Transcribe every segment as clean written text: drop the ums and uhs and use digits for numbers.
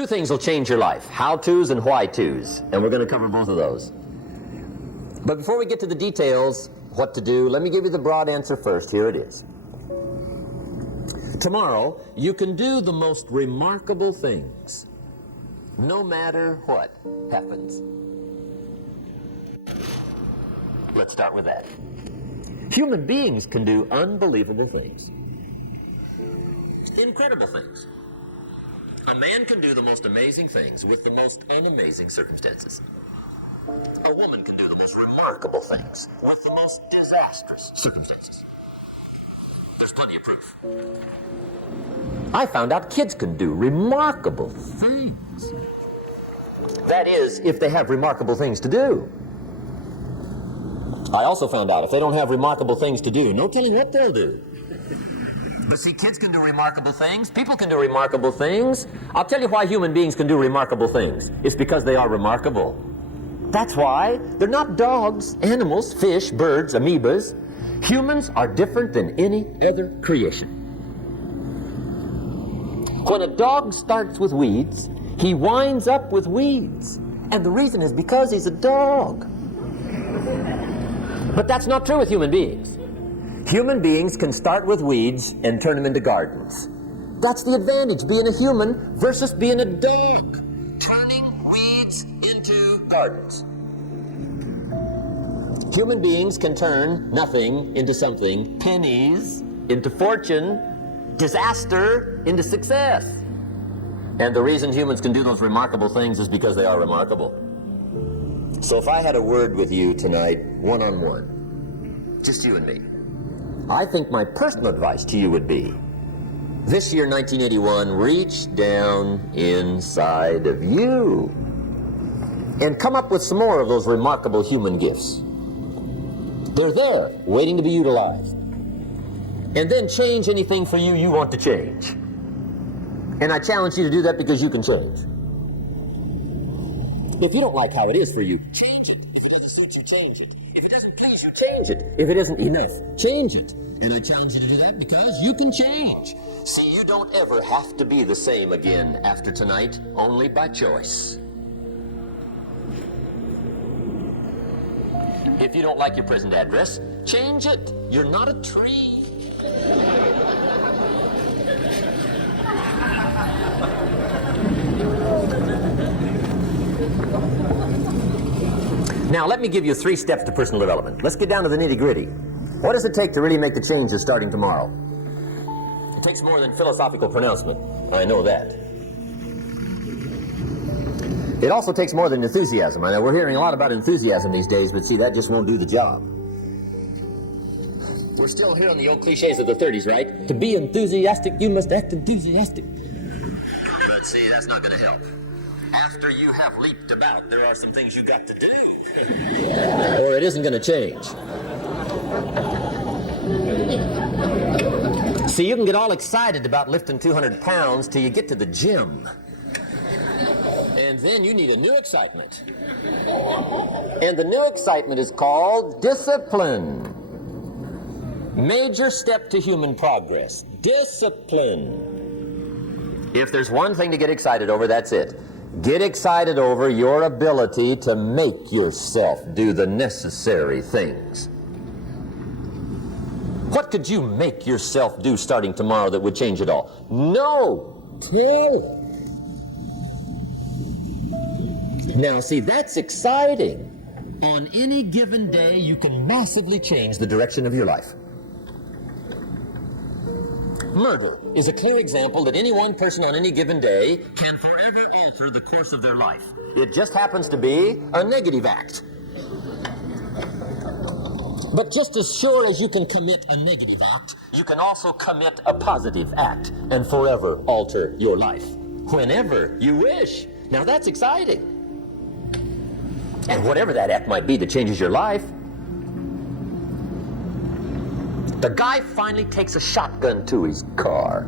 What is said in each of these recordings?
Two things will change your life, how-tos and why-tos, and we're going to cover both of those. But before we get to the details, what to do, let me give you the broad answer first. Here it is. Tomorrow, you can do the most remarkable things, no matter what happens. Let's start with that. Human beings can do unbelievable things. Incredible things. A man can do the most amazing things with the most unamazing circumstances. A woman can do the most remarkable things with the most disastrous circumstances. There's plenty of proof. I found out kids can do remarkable things. That is, if they have remarkable things to do. I also found out if they don't have remarkable things to do, no telling what they'll do. But see, kids can do remarkable things. People can do remarkable things. I'll tell you why human beings can do remarkable things. It's because they are remarkable. That's why they're not dogs, animals, fish, birds, amoebas. Humans are different than any other creation. When a dog starts with weeds, he winds up with weeds. And the reason is because he's a dog. But that's not true with human beings. Human beings can start with weeds and turn them into gardens. That's the advantage, being a human versus being a dog. Turning weeds into gardens. Human beings can turn nothing into something, pennies into fortune, disaster into success. And the reason humans can do those remarkable things is because they are remarkable. So if I had a word with you tonight, one-on-one, just you and me, I think my personal advice to you would be, this year, 1981, reach down inside of you and come up with some more of those remarkable human gifts. They're there, waiting to be utilized. And then change anything for you want to change. And I challenge you to do that because you can change. If you don't like how it is for you, change it. If it doesn't suit you, change it. If it doesn't please you, change it. If it isn't enough, change it. And I challenge you to do that because you can change. See, you don't ever have to be the same again after tonight, only by choice. If you don't like your present address, change it. You're not a tree. Now, let me give you 3 steps to personal development. Let's get down to the nitty-gritty. What does it take to really make the changes starting tomorrow? It takes more than philosophical pronouncement. I know that. It also takes more than enthusiasm. I know we're hearing a lot about enthusiasm these days, but see, that just won't do the job. We're still hearing the old cliches of the 30s, right? To be enthusiastic, you must act enthusiastic. But see, that's not going to help. After you have leaped about, there are some things you got to do. Or it isn't going to change. See, you can get all excited about lifting 200 pounds till you get to the gym. And then you need a new excitement. And the new excitement is called discipline. Major step to human progress. Discipline. If there's one thing to get excited over, that's it. Get excited over your ability to make yourself do the necessary things. What could you make yourself do starting tomorrow that would change it all? No! Tell. Now, see, that's exciting. On any given day, you can massively change the direction of your life. Murder is a clear example that any one person on any given day can forever alter the course of their life. It just happens to be a negative act. But just as sure as you can commit a negative act, you can also commit a positive act and forever alter your life. Whenever you wish. Now that's exciting. And whatever that act might be that changes your life. The guy finally takes a shotgun to his car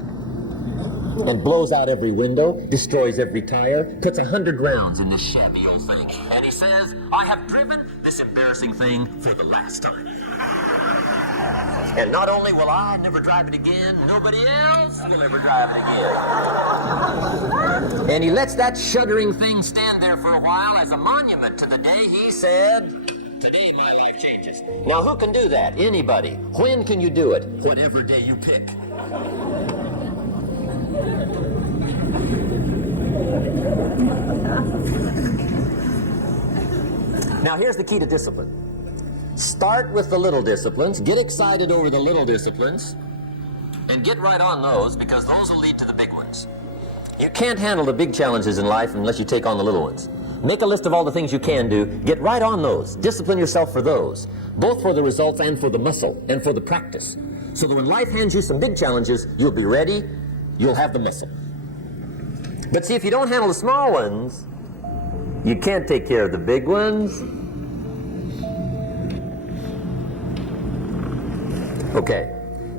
and blows out every window, destroys every tire, puts 100 rounds in this shabby old thing, and he says, I have driven this embarrassing thing for the last time. And not only will I never drive it again, nobody else will ever drive it again. And he lets that shuddering thing stand there for a while as a monument to the day he said, "Today my life changes." Now who can do that? Anybody. When can you do it? Whatever day you pick. Now here's the key to discipline. Start with the little disciplines, get excited over the little disciplines, and get right on those, because those will lead to the big ones. You can't handle the big challenges in life unless you take on the little ones. Make a list of all the things you can do, get right on those, discipline yourself for those, both for the results and for the muscle and for the practice, so that when life hands you some big challenges, you'll be ready, you'll have the muscle. But see, if you don't handle the small ones, you can't take care of the big ones. Okay,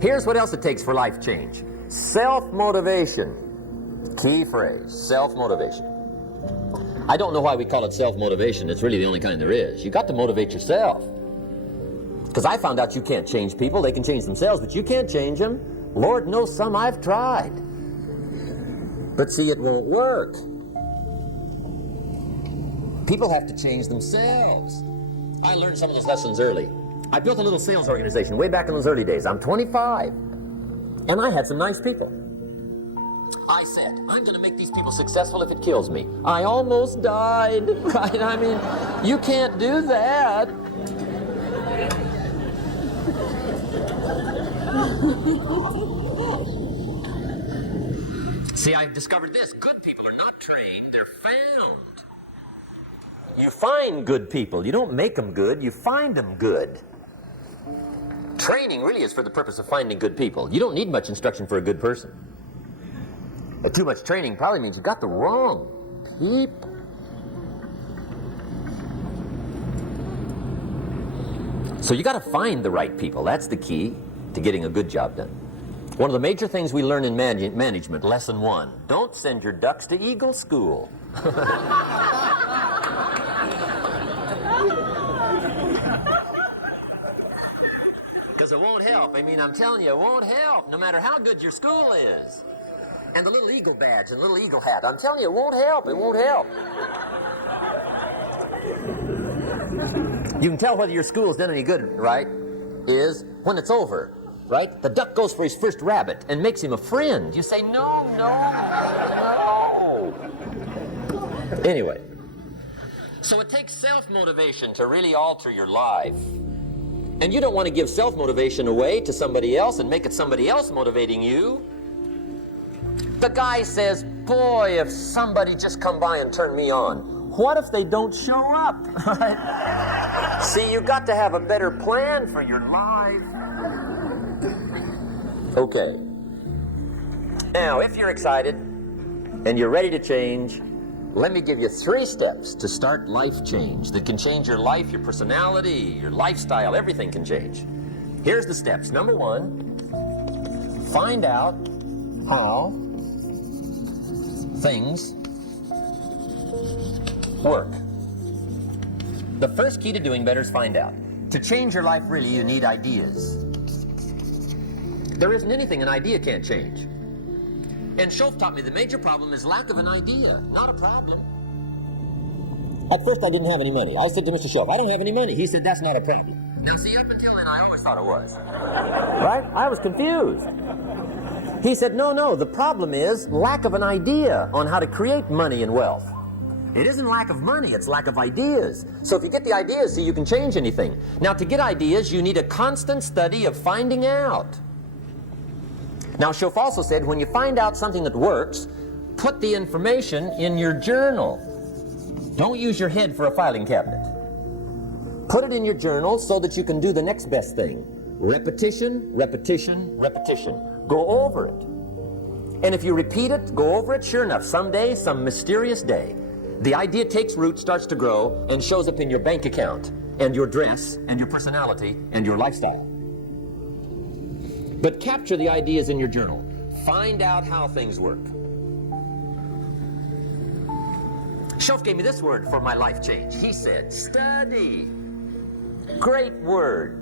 here's what else it takes for life change. Self-motivation. Key phrase, self-motivation. I don't know why we call it self-motivation. It's really the only kind there is. You got to motivate yourself. Because I found out you can't change people. They can change themselves, but you can't change them. Lord knows some I've tried. But see, it won't work. People have to change themselves. I learned some of those lessons early. I built a little sales organization way back in those early days. I'm 25, and I had some nice people. I said, I'm going to make these people successful if it kills me. I almost died, right? I mean, you can't do that. See, I've discovered this. Good people are not trained, they're found. You find good people. You don't make them good, you find them good. Training really is for the purpose of finding good people. You don't need much instruction for a good person. Too much training probably means you've got the wrong people. So you got to find the right people. That's the key to getting a good job done. One of the major things we learn in management, lesson 1, don't send your ducks to Eagle School. Because it won't help. I mean, I'm telling you, it won't help, no matter how good your school is. And the little eagle badge and little eagle hat, I'm telling you, it won't help. It won't help. You can tell whether your school's done any good, right, is when it's over, right? The duck goes for his first rabbit and makes him a friend. You say, no, no, no. Anyway, so it takes self-motivation to really alter your life. And you don't want to give self-motivation away to somebody else and make it somebody else motivating you. The guy says, boy, if somebody just come by and turn me on. What if they don't show up? See, you got to have a better plan for your life. Okay. Now, if you're excited and you're ready to change, let me give you 3 steps to start life change that can change your life, your personality, your lifestyle, everything can change. Here's the steps. Number 1, find out how things work. The first key to doing better is find out. To change your life, really, you need ideas. There isn't anything an idea can't change. And Schoaf taught me the major problem is lack of an idea, not a problem. At first I didn't have any money. I said to Mr. Schoaf, I don't have any money. He said, that's not a problem. Now see, up until then I always thought it was. Right? I was confused. He said, no, the problem is lack of an idea on how to create money and wealth. It isn't lack of money, it's lack of ideas. So if you get the ideas, see, you can change anything. Now to get ideas, you need a constant study of finding out. Now Schoaf also said, when you find out something that works, put the information in your journal. Don't use your head for a filing cabinet. Put it in your journal so that you can do the next best thing. Repetition, repetition, repetition. Go over it. And if you repeat it, go over it, sure enough, someday, some mysterious day, the idea takes root, starts to grow, and shows up in your bank account, and your dress, and your personality, and your lifestyle. But capture the ideas in your journal. Find out how things work. Schoaf gave me this word for my life change. He said, study. Great word.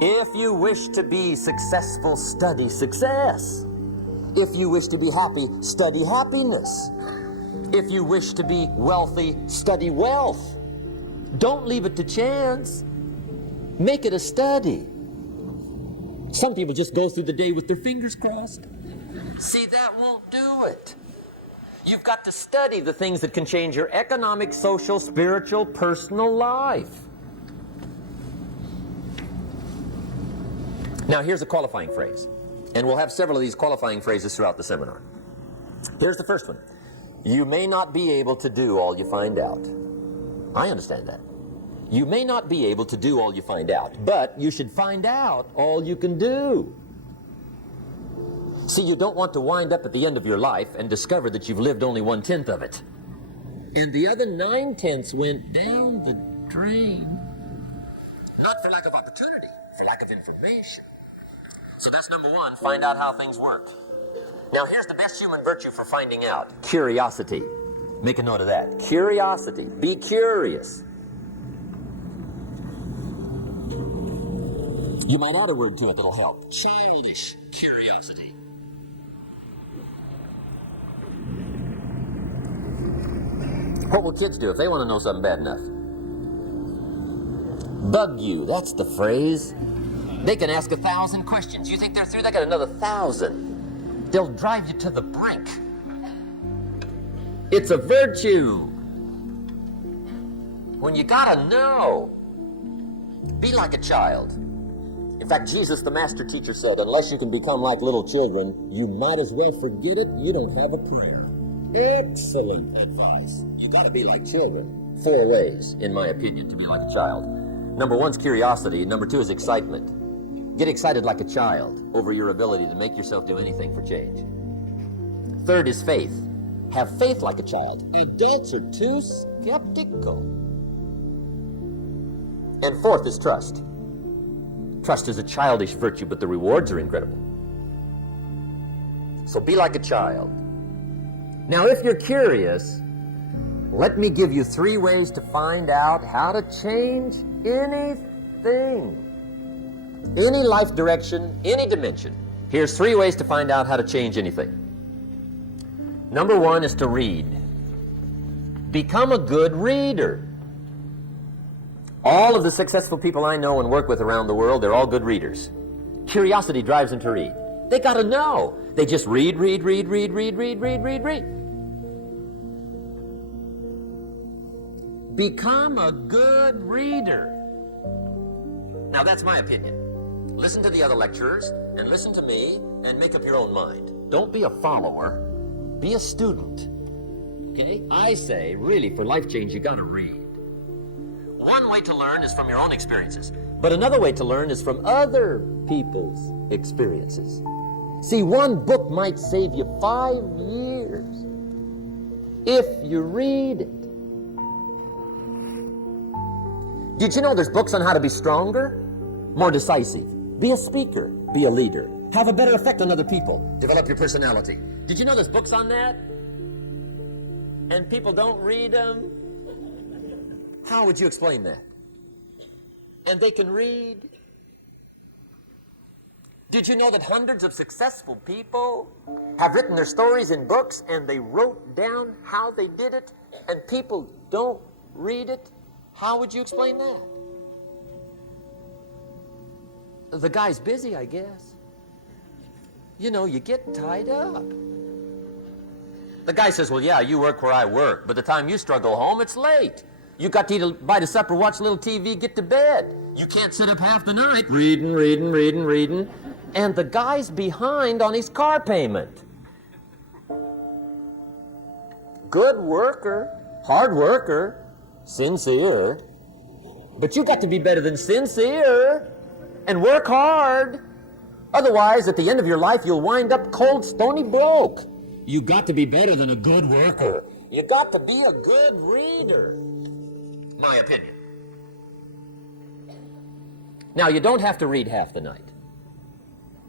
If you wish to be successful, study success. If you wish to be happy, study happiness. If you wish to be wealthy, study wealth. Don't leave it to chance. Make it a study. Some people just go through the day with their fingers crossed. See, that won't do it. You've got to study the things that can change your economic, social, spiritual, personal life. Now, here's a qualifying phrase. And we'll have several of these qualifying phrases throughout the seminar. Here's the first one. You may not be able to do all you find out. I understand that. You may not be able to do all you find out, but you should find out all you can do. See, you don't want to wind up at the end of your life and discover that you've lived only 1/10 of it. And the other 9/10 went down the drain. Not for lack of opportunity, for lack of information. So that's number one, find out how things work. Now here's the best human virtue for finding out. Curiosity. Make a note of that. Curiosity. Be curious. You might add a word to it that'll help. Childish curiosity. What will kids do if they want to know something bad enough? Bug you, that's the phrase. They can ask 1,000 questions. You think they're through? They got another 1,000. They'll drive you to the brink. It's a virtue. When you gotta know, be like a child. In fact, Jesus, the master teacher, said, unless you can become like little children, you might as well forget it. You don't have a prayer. Excellent advice. You got to be like children. 4 ways, in my opinion, to be like a child. Number 1 is curiosity. Number 2 is excitement. Get excited like a child over your ability to make yourself do anything for change. 3rd is faith. Have faith like a child. Adults are too skeptical. And 4th is trust. Trust is a childish virtue, but the rewards are incredible. So be like a child. Now, if you're curious, let me give you 3 ways to find out how to change anything. Any life direction, any dimension. Here's 3 ways to find out how to change anything. Number 1 is to read. Become a good reader. All of the successful people I know and work with around the world, they're all good readers. Curiosity drives them to read. They got to know. They just read. Become a good reader. Now that's my opinion. Listen to the other lecturers and listen to me and make up your own mind. Don't be a follower. Be a student. Okay? I say, really, for life change, you got to read. One way to learn is from your own experiences, but another way to learn is from other people's experiences. See, one book might save you 5 years if you read it. Did you know there's books on how to be stronger, more decisive, be a speaker, be a leader, have a better effect on other people, develop your personality? Did you know there's books on that? And people don't read them? How would you explain that? And they can read. Did you know that hundreds of successful people have written their stories in books and they wrote down how they did it and people don't read it? How would you explain that? The guy's busy, I guess. You know, you get tied up. The guy says, well, yeah, you work where I work, but the time you struggle home, it's late. You got to eat a bite of supper, watch a little TV, get to bed. You can't sit up half the night reading. And the guy's behind on his car payment. Good worker, hard worker, sincere. But you got to be better than sincere and work hard. Otherwise, at the end of your life, you'll wind up cold, stony broke. You got to be better than a good worker. You got to be a good reader. My opinion. Now, you don't have to read half the night.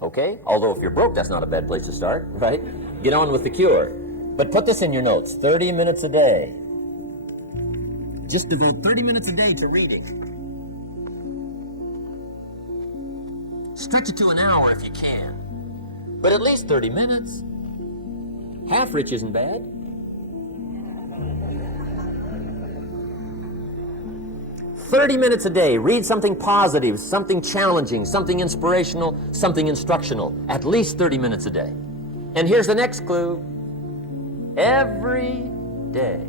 Okay? Although if you're broke, that's not a bad place to start, right? Get on with the cure. But put this in your notes, 30 minutes a day. Just devote 30 minutes a day to reading. Stretch it to an hour if you can. But at least 30 minutes. Half rich isn't bad. 30 minutes a day. Read something positive, something challenging, something inspirational, something instructional. At least 30 minutes a day. And here's the next clue. Every day.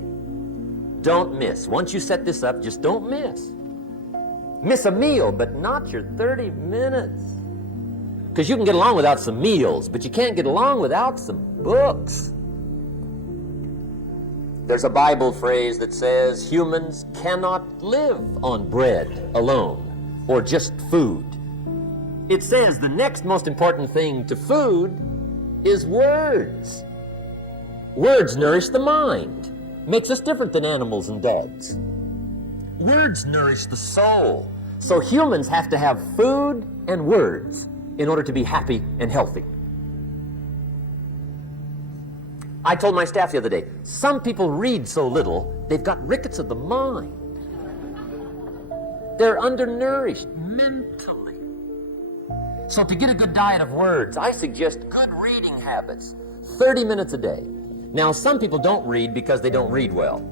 Don't miss. Once you set this up, just don't miss. Miss a meal, but not your 30 minutes. Because you can get along without some meals, but you can't get along without some books. There's a Bible phrase that says humans cannot live on bread alone or just food. It says the next most important thing to food is words. Words nourish the mind, makes us different than animals and dogs. Words nourish the soul. So humans have to have food and words in order to be happy and healthy. I told my staff the other day, some people read so little, they've got rickets of the mind. They're undernourished mentally. So to get a good diet of words, I suggest good reading habits, 30 minutes a day. Now, some people don't read because they don't read well.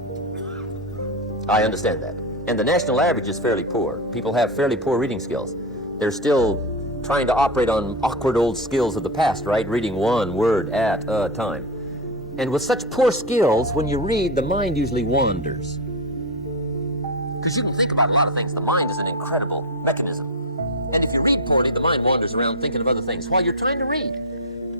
I understand that. And the national average is fairly poor. People have fairly poor reading skills. They're still trying to operate on awkward old skills of the past, right? Reading one word at a time. And with such poor skills, when you read, the mind usually wanders. Because you can think about a lot of things. The mind is an incredible mechanism. And if you read poorly, the mind wanders around thinking of other things while you're trying to read.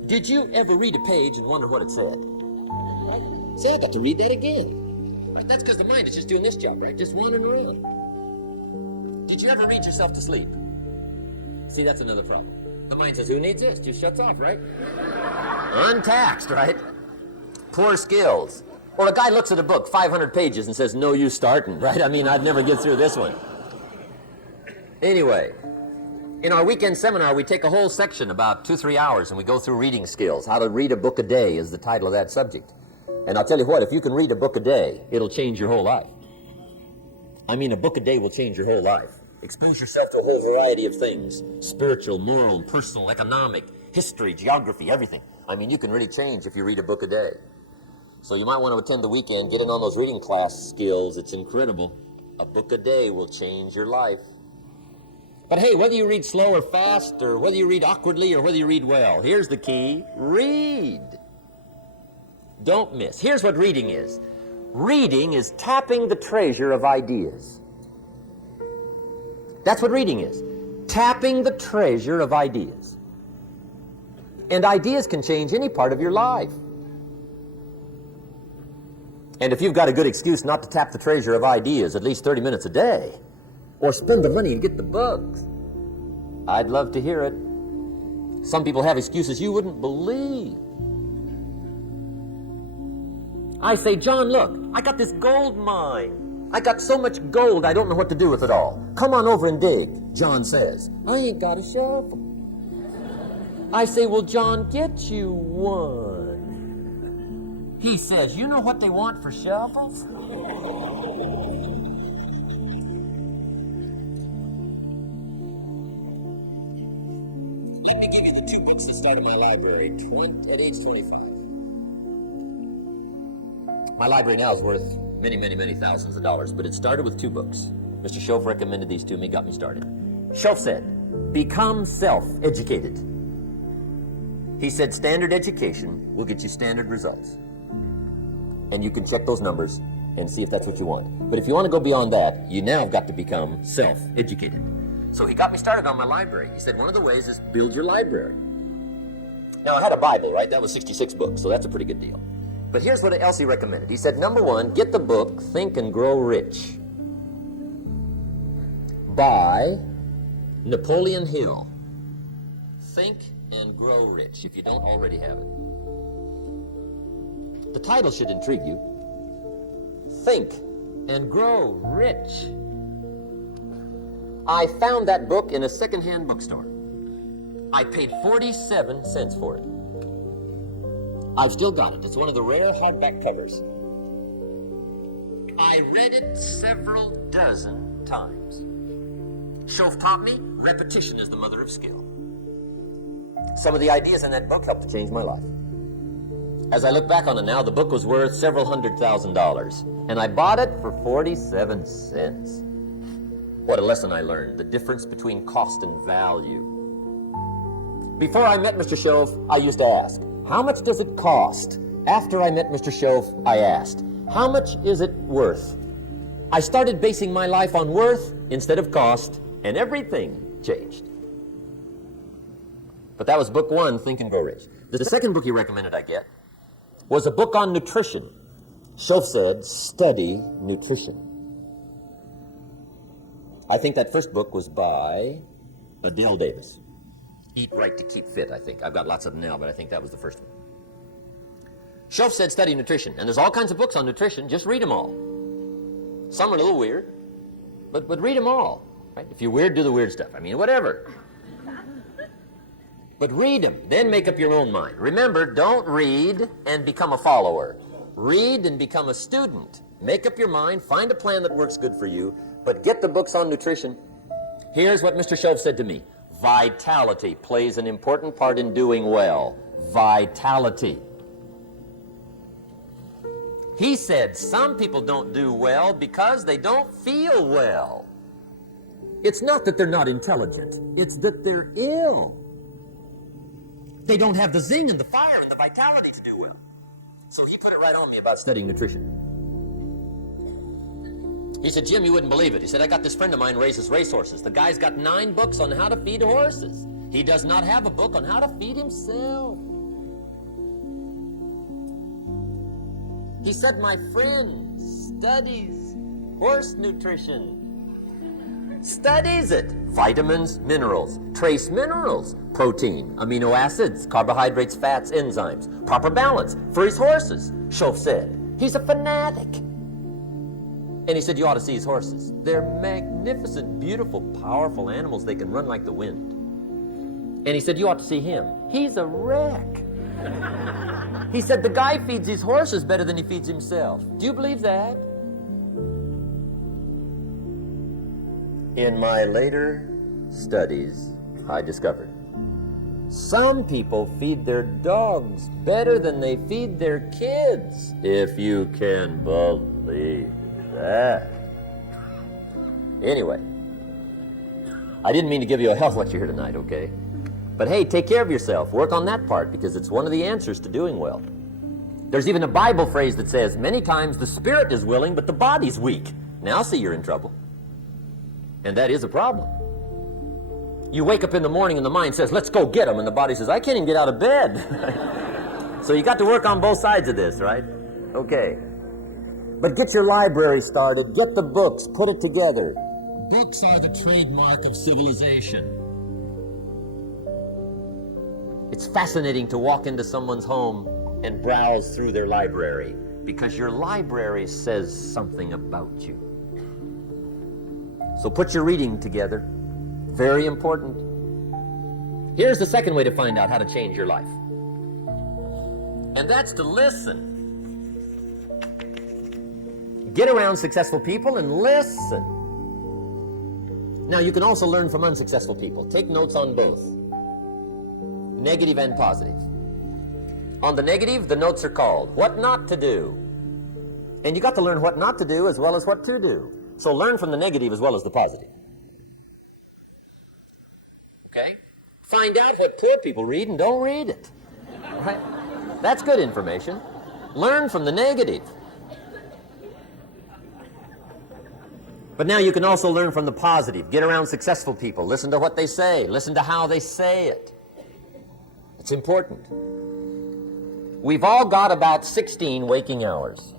Did you ever read a page and wonder what it said? Right? Say, I got to read that again. Right? That's because the mind is just doing this job, right? Just wandering around. Did you ever read yourself to sleep? See, that's another problem. The mind says, who needs this? Just shuts off, right? Untaxed, right? Poor skills. Or a guy looks at a book, 500 pages, and says, no use starting, right? I mean, I'd never get through this one. Anyway, in our weekend seminar, we take a whole section, about 2-3 hours, and we go through reading skills. How to read a book a day is the title of that subject. And I'll tell you what, if you can read a book a day, it'll change your whole life. I mean, a book a day will change your whole life. Expose yourself to a whole variety of things. Spiritual, moral, personal, economic, history, geography, everything. I mean, you can really change if you read a book a day. So you might want to attend the weekend, get in on those reading class skills. It's incredible. A book a day will change your life. But hey, whether you read slow or fast, or whether you read awkwardly, or whether you read well, here's the key. Read. Don't miss. Here's what reading is. Reading is tapping the treasure of ideas. That's what reading is. Tapping the treasure of ideas. And ideas can change any part of your life. And if you've got a good excuse not to tap the treasure of ideas at least 30 minutes a day, or spend the money and get the bugs, I'd love to hear it. Some people have excuses you wouldn't believe. I say, John, look, I got this gold mine. I got so much gold, I don't know what to do with it all. Come on over and dig. John says, I ain't got a shovel. I say, well, John, get you one. He says, you know what they want for shovels? Let me give you the 2 books that started my library at age 25. My library now is worth many, many, many thousands of dollars, but it started with 2 books. Mr. Schoaf recommended these to me, got me started. Schoaf said, become self-educated. He said, standard education will get you standard results. And you can check those numbers and see if that's what you want. But if you want to go beyond that, you now have got to become self-educated. So he got me started on my library. He said, one of the ways is build your library. Now, I had a Bible, right? That was 66 books, so that's a pretty good deal. But here's what else he recommended. He said, number 1, get the book, Think and Grow Rich, by Napoleon Hill. Think and Grow Rich, if you don't already have it. The title should intrigue you. Think and Grow Rich. I found that book in a secondhand bookstore. I paid 47 cents for it. I've still got it. It's one of the rare hardback covers. I read it several dozen times. Schoaf taught me repetition is the mother of skill. Some of the ideas in that book helped to change my life. As I look back on it now, the book was worth several $100,000, and I bought it for 47 cents. What a lesson I learned, the difference between cost and value. Before I met Mr. Shove, I used to ask, how much does it cost? After I met Mr. Shove, I asked, how much is it worth? I started basing my life on worth instead of cost, and everything changed. But that was book one, Think and Grow Rich. The second book he recommended I get was a book on nutrition. Shove said, study nutrition. I think that first book was by Adele Davis. Eat Right to Keep Fit, I think. I've got lots of them now, but I think that was the first one. Shove said, study nutrition. And there's all kinds of books on nutrition. Just read them all. Some are a little weird, but read them all. Right? If you're weird, do the weird stuff. I mean, whatever. But read them, then make up your own mind. Remember, don't read and become a follower. Read and become a student. Make up your mind, find a plan that works good for you, but get the books on nutrition. Here's what Mr. Shove said to me. Vitality plays an important part in doing well. Vitality. He said some people don't do well because they don't feel well. It's not that they're not intelligent. It's that they're ill. They don't have the zing and the fire and the vitality to do well. So he put it right on me about studying nutrition. He said, Jim, you wouldn't believe it. He said, I got this friend of mine raises racehorses. The guy's got 9 books on how to feed horses. He does not have a book on how to feed himself. He said, my friend studies horse nutrition. Studies it. Vitamins, minerals, trace minerals, protein, amino acids, carbohydrates, fats, enzymes, proper balance for his horses, Shove said. He's a fanatic. And he said, you ought to see his horses. They're magnificent, beautiful, powerful animals. They can run like the wind. And he said, you ought to see him. He's a wreck. He said, the guy feeds his horses better than he feeds himself. Do you believe that? In my later studies, I discovered some people feed their dogs better than they feed their kids, if you can believe that. Anyway, I didn't mean to give you a health lecture here tonight, okay? But hey, take care of yourself. Work on that part because it's one of the answers to doing well. There's even a Bible phrase that says, many times the spirit is willing, but the body's weak. Now see you're in trouble. And that is a problem. You wake up in the morning and the mind says, let's go get them. And the body says, I can't even get out of bed. So you got to work on both sides of this, right? Okay. But get your library started. Get the books. Put it together. Books are the trademark of civilization. It's fascinating to walk into someone's home and browse through their library because your library says something about you. So put your reading together. Very important. Here's the second way to find out how to change your life. And that's to listen. Get around successful people and listen. Now you can also learn from unsuccessful people. Take notes on both. Negative and positive. On the negative, the notes are called What Not to Do. And you got to learn what not to do as well as what to do. So learn from the negative as well as the positive. Okay? Find out what poor people read and don't read it. Right? That's good information. Learn from the negative. But now you can also learn from the positive. Get around successful people. Listen to what they say. Listen to how they say it. It's important. We've all got about 16 waking hours.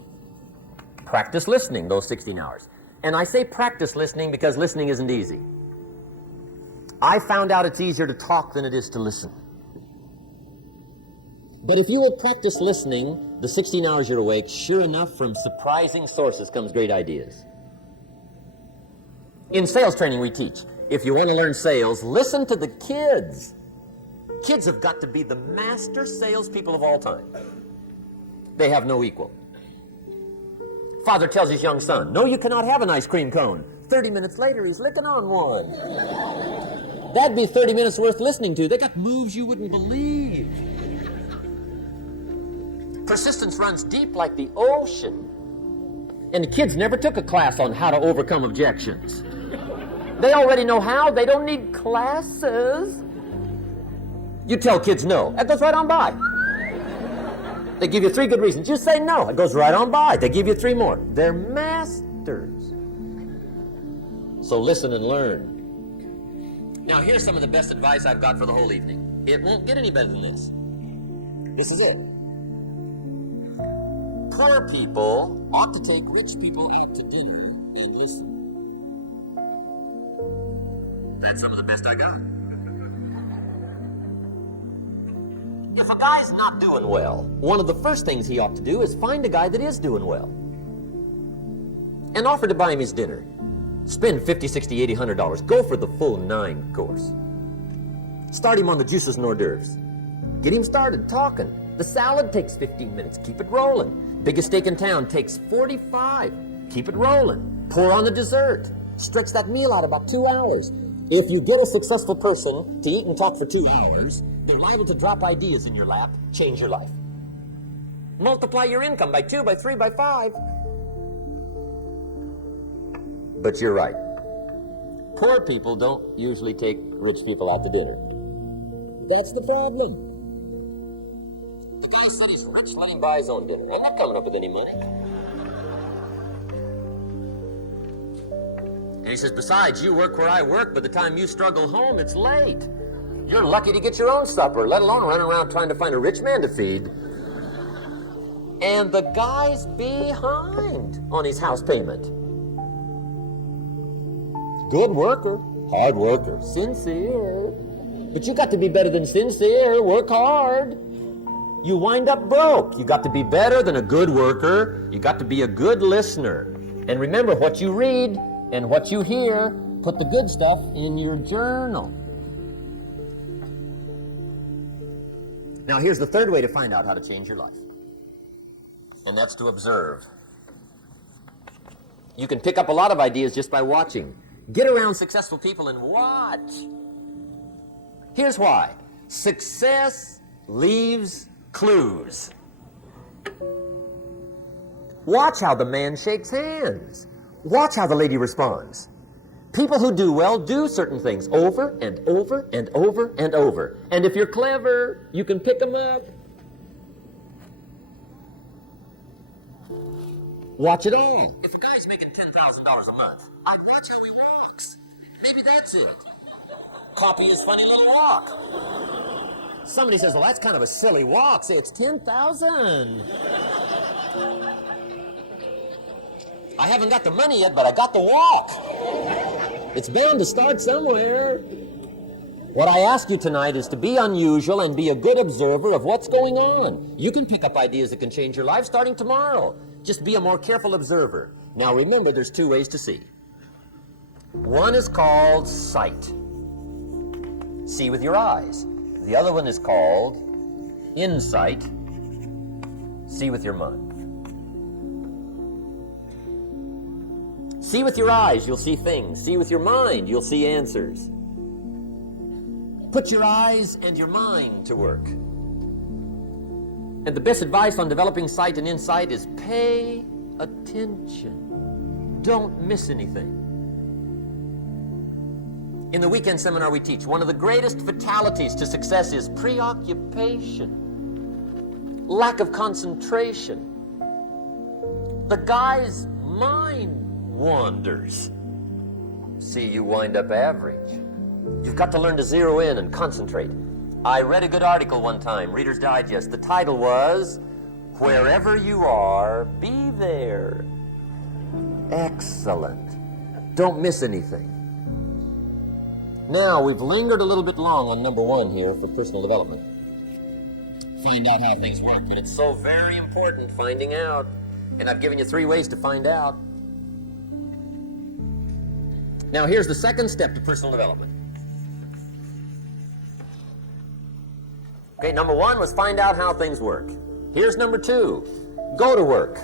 Practice listening those 16 hours. And I say practice listening because listening isn't easy. I found out it's easier to talk than it is to listen. But if you will practice listening the 16 hours you're awake, sure enough, from surprising sources comes great ideas. In sales training we teach, if you want to learn sales, listen to the kids. Kids have got to be the master salespeople of all time. They have no equal. Father tells his young son, no, you cannot have an ice cream cone. 30 minutes later, he's licking on one. That'd be 30 minutes worth listening to. They got moves you wouldn't believe. Persistence runs deep like the ocean. And the kids never took a class on how to overcome objections. They already know how. They don't need classes. You tell kids no. That goes right on by. They give you 3 good reasons. You say no. It goes right on by. They give you 3 more. They're masters. So listen and learn. Now here's some of the best advice I've got for the whole evening. It won't get any better than this. This is it. Poor people ought to take rich people out to dinner and listen. That's some of the best I got. If a guy's not doing well, one of the first things he ought to do is find a guy that is doing well and offer to buy him his dinner. Spend $50, $60, $80, $100. Go for the full 9 course. Start him on the juices and hors d'oeuvres. Get him started talking. The salad takes 15 minutes. Keep it rolling. Biggest steak in town takes 45. Keep it rolling. Pour on the dessert. Stretch that meal out about 2 hours. If you get a successful person to eat and talk for 2 hours, they're liable to drop ideas in your lap, change your life. Multiply your income by 2, by 3, by 5. But you're right. Poor people don't usually take rich people out to dinner. That's the problem. The guy said he's rich, let him buy his own dinner. I'm not coming up with any money. And he says, besides, you work where I work. By the time you struggle home, it's late. You're lucky to get your own supper, let alone running around trying to find a rich man to feed. And the guy's behind on his house payment. Good worker, hard worker, sincere. But you got to be better than sincere. Work hard. You wind up broke. You got to be better than a good worker. You got to be a good listener. And remember, what you read and what you hear, put the good stuff in your journal. Now here's the third way to find out how to change your life. And that's to observe. You can pick up a lot of ideas just by watching. Get around successful people and watch. Here's why. Success leaves clues. Watch how the man shakes hands. Watch how the lady responds. People who do well do certain things over and over and over and over. And if you're clever, you can pick them up. Watch it all. If a guy's making $10,000 a month, I'd watch how he walks. Maybe that's it. Copy his funny little walk. Somebody says, well, that's kind of a silly walk. Say, it's 10,000. I haven't got the money yet, but I got the walk. It's bound to start somewhere. What I ask you tonight is to be unusual and be a good observer of what's going on. You can pick up ideas that can change your life starting tomorrow. Just be a more careful observer. Now remember, there's 2 ways to see. One is called sight. See with your eyes. The other one is called insight. See with your mind. See with your eyes, you'll see things. See with your mind, you'll see answers. Put your eyes and your mind to work. And the best advice on developing sight and insight is pay attention. Don't miss anything. In the weekend seminar we teach, one of the greatest fatalities to success is preoccupation, lack of concentration. The guy's mind wanders. See, you wind up average. You've got to learn to zero in and concentrate. I read a good article one time, Reader's Digest. The title was, Wherever You Are, Be There. Excellent. Don't miss anything. Now, we've lingered a little bit long on number 1 here for personal development. Find out how things work, but it's so very important finding out. And I've given you 3 ways to find out. Now, here's the second step to personal development. Okay, number 1 was find out how things work. Here's number 2. Go to work.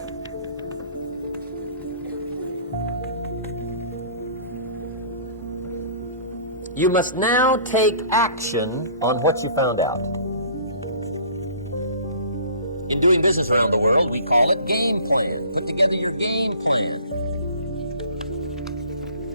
You must now take action on what you found out. In doing business around the world, we call it game plan. Put together your game plan.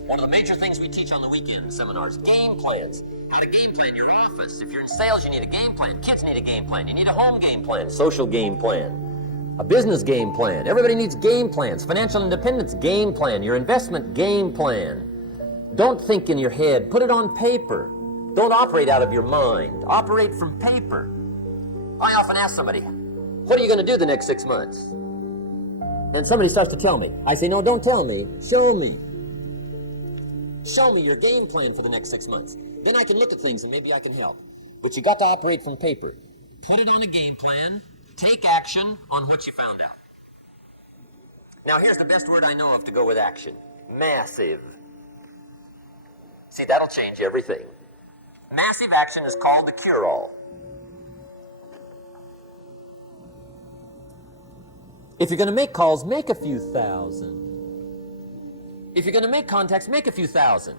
One of the major things we teach on the weekend seminars, game plans. How to game plan your office. If you're in sales, you need a game plan. Kids need a game plan. You need a home game plan, social game plan, a business game plan. Everybody needs game plans. Financial independence game plan, your investment game plan. Don't think in your head. Put it on paper. Don't operate out of your mind. Operate from paper. I often ask somebody, what are you going to do the next 6 months? And somebody starts to tell me. I say, no, don't tell me. Show me. Show me your game plan for the next 6 months. Then I can look at things and maybe I can help. But you got to operate from paper. Put it on a game plan. Take action on what you found out. Now here's the best word I know of to go with action. Massive. See, that'll change everything. Massive action is called the cure-all. If you're going to make calls, make a few thousand. If you're going to make contacts, make a few thousand.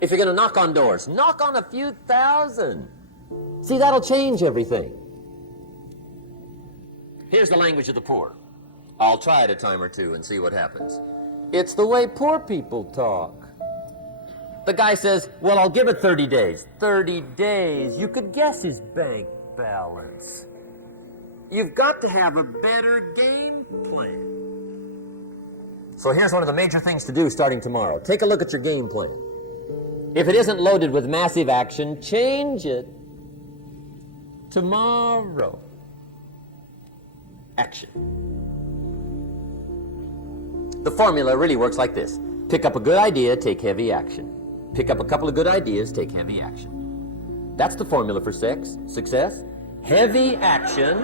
If you're going to knock on doors, knock on a few thousand. See, that'll change everything. Here's the language of the poor. I'll try it a time or two and see what happens. It's the way poor people talk. The guy says, well, I'll give it 30 days. 30 days. You could guess his bank balance. You've got to have a better game plan. So here's one of the major things to do starting tomorrow. Take a look at your game plan. If it isn't loaded with massive action, change it tomorrow. Action. The formula really works like this. Pick up a good idea, take heavy action. Pick up a couple of good ideas, take heavy action. That's the formula for success. Heavy action.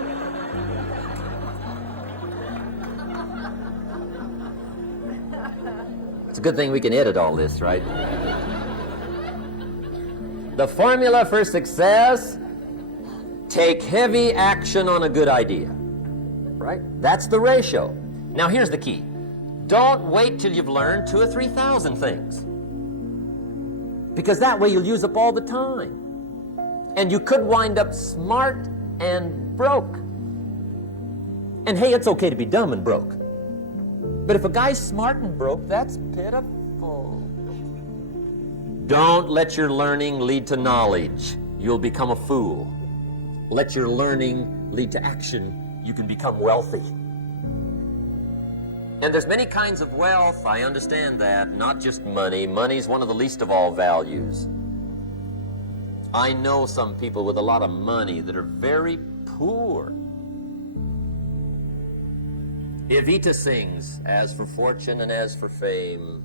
It's a good thing we can edit all this, right? The formula for success, take heavy action on a good idea, right? That's the ratio. Now here's the key. Don't wait till you've learned 2,000 or 3,000 things. Because that way you'll use up all the time. And you could wind up smart and broke. And hey, it's okay to be dumb and broke. But if a guy's smart and broke, that's pitiful. Don't let your learning lead to knowledge. You'll become a fool. Let your learning lead to action. You can become wealthy. And there's many kinds of wealth, I understand that, not just money. Money's one of the least of all values. I know some people with a lot of money that are very poor. Evita sings, as for fortune and as for fame,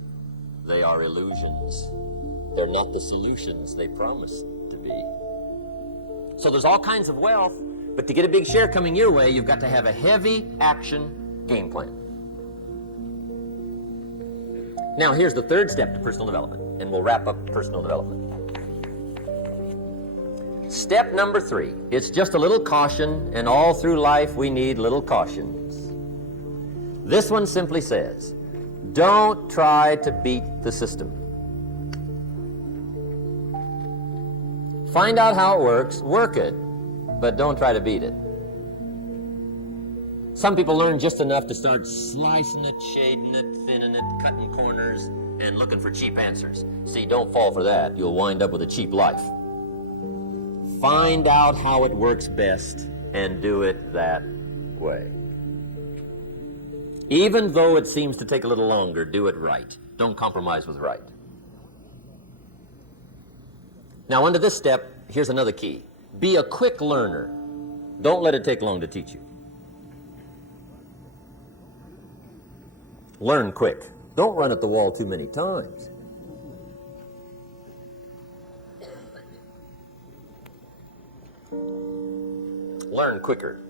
they are illusions. They're not the solutions they promise to be. So there's all kinds of wealth, but to get a big share coming your way, you've got to have a heavy action game plan. Now here's the third step to personal development, and we'll wrap up personal development. Step number 3, it's just a little caution, and all through life we need little cautions. This one simply says, don't try to beat the system. Find out how it works, work it, but don't try to beat it. Some people learn just enough to start slicing it, shading it, thinning it, cutting corners, and looking for cheap answers. See, don't fall for that. You'll wind up with a cheap life. Find out how it works best and do it that way. Even though it seems to take a little longer, do it right. Don't compromise with right. Now, under this step, here's another key. Be a quick learner. Don't let it take long to teach you. Learn quick. Don't run at the wall too many times. Learn quicker.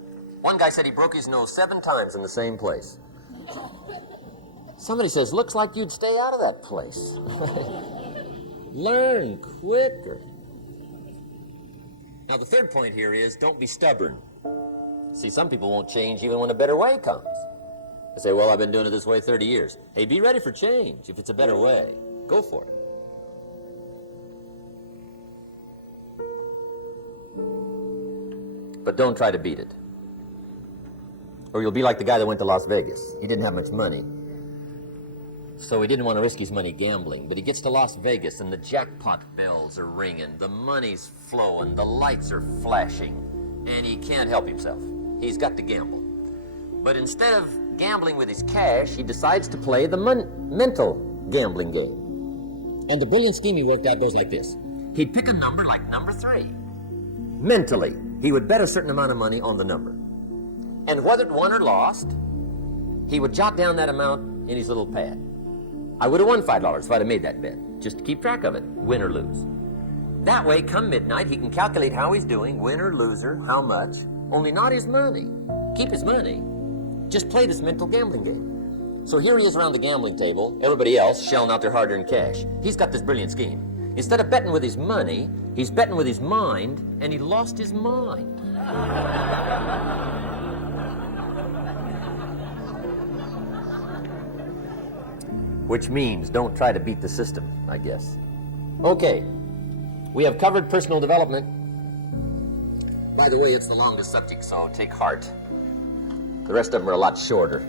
One guy said he broke his nose 7 times in the same place. Somebody says, looks like you'd stay out of that place. Learn quicker. Now the third point here is don't be stubborn. See, some people won't change even when a better way comes. They say, well, I've been doing it this way 30 years. Hey, be ready for change. If it's a better way, go for it. but don't try to beat it. Or you'll be like the guy that went to Las Vegas. He didn't have much money, so he didn't want to risk his money gambling. But he gets to Las Vegas, and the jackpot bells are ringing, the money's flowing, the lights are flashing, and he can't help himself. He's got to gamble. But instead of gambling with his cash, he decides to play the mental gambling game. And the brilliant scheme he worked out goes like this. He'd pick a number like number 3. Mentally, he would bet a certain amount of money on the number. And whether it won or lost, he would jot down that amount in his little pad. I would have won $5 if I'd have made that bet, just to keep track of it, win or lose. That way, come midnight, he can calculate how he's doing, win or loser, how much, only not his money. Keep his money. Just play this mental gambling game. So here he is around the gambling table, everybody else shelling out their hard-earned cash. He's got this brilliant scheme. Instead of betting with his money, he's betting with his mind, and he lost his mind. Which means don't try to beat the system, I guess. Okay, we have covered personal development. By the way, it's the longest subject, so take heart. The rest of them are a lot shorter.